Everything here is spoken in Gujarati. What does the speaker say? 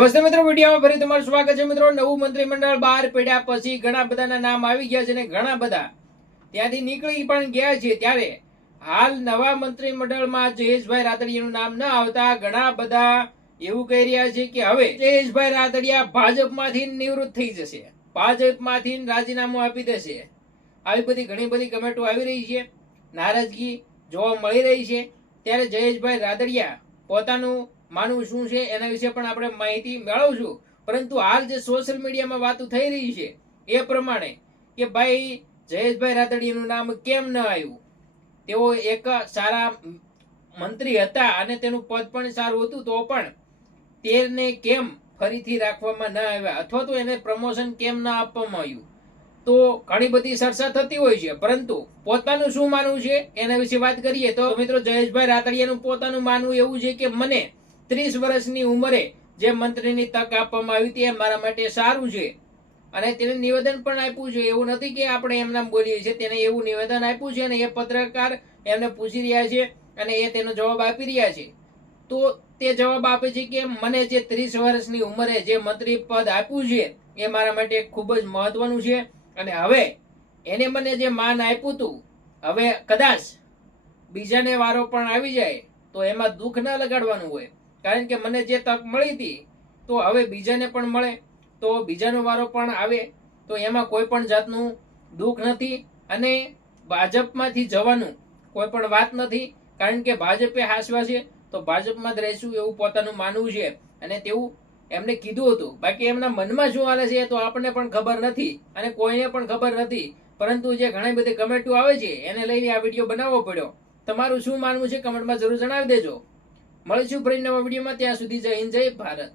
નમસ્તે મિત્રો, વિડીયોમાં ફરી તમારું સ્વાગત છે. મિત્રો, નવું મંત્રીમંડળ બહાર પડ્યા પછી ઘણા બધાના નામ આવી ગયા છે અને ઘણા બધા ત્યાંથી નીકળી પણ ગયા છે. ત્યારે હાલ નવા મંત્રીમંડળમાં જયેશભાઈ રાદડિયાનું નામ ન આવતા ઘણા બધા એવું કહી રહ્યા છે કે હવે જયેશભાઈ રાદડિયા ભાજપમાંથી નિવૃત્ત થઈ જશે, ભાજપમાંથી રાજીનામું આપી દેશે. આવી બધી ઘણી બધી કમેન્ટો આવી રહી છે, નારાજગી જોવા મળી રહી છે. ત્યારે જયેશભાઈ રાદડિયા પોતાનું માનવું શું છે એના વિશે પણ આપણે માહિતી મેળવશું. પરંતુ હાલ જે સોશિયલ મીડિયામાં વાતો થઈ રહી છે એ પ્રમાણે કે ભાઈ જયેશભાઈ રાદડિયાનું નામ કેમ ન આવ્યું, તેઓ એક સારા મંત્રી હતા અને તેનું પદ પણ સારું હતું, તો પણ તેને કેમ ફરીથી રાખવામાં ન આવ્યા અથવા તો એને પ્રમોશન કેમ ન આપવામાં આવ્યું, તો ઘણી બધી ચર્ચા થતી હોય છે. પરંતુ પોતાનું શું માનવું છે એના વિશે વાત કરીએ તો મિત્રો, જયેશભાઈ રાદડિયાનું પોતાનું માનવું એવું છે કે મને 30 વર્ષની ઉંમરે જે મંત્રીની તક આપવામાં આવી હતી એ મારા માટે સારું છે. અને તેને નિવેદન પણ આપ્યું છે, એવું નથી કે આપણે એમના બોલીએ છીએ, તેને એવું નિવેદન આપ્યું છે અને એ પત્રકાર એમને પૂછી રહ્યા છે અને એ તેનો જવાબ આપી રહ્યા છે. તો તે જવાબ આપે છે કે મને જે 30 વર્ષની ઉંમરે જે મંત્રી પદ આપ્યું છે એ મારા માટે ખૂબ જ મહત્વનું છે. અને હવે એને મને જે માન આપ્યું હતું, હવે કદાચ બીજાને વારો પણ આવી જાય તો એમાં દુઃખ ન લગાડવાનું હોય, કારણ કે મને જે તક મળી હતી તો હવે બીજાને પણ મળે તો બીજાનો વારો પણ આવે તો એમાં કોઈ પણ જાતનું દુઃખ નથી. અને ભાજપમાંથી જવાનું કોઈ પણ વાત નથી, કારણ કે ભાજપે હાંસવા છે તો ભાજપમાં જ રહીશું એવું પોતાનું માનવું છે અને તેવું એમને કીધું હતું. બાકી એમના મનમાં શું હાલે છે તો આપણને પણ ખબર નથી અને કોઈને પણ ખબર નથી. પરંતુ જે ઘણી બધી કમેન્ટો આવે છે એને લઈને આ વિડીયો બનાવવો પડ્યો. તમારું શું માનવું છે કમેન્ટમાં જરૂર જણાવી દેજો. મળીશું ફરી નવા વિડીયોમાં, ત્યાં સુધી જય હિન્દ, જય ભારત.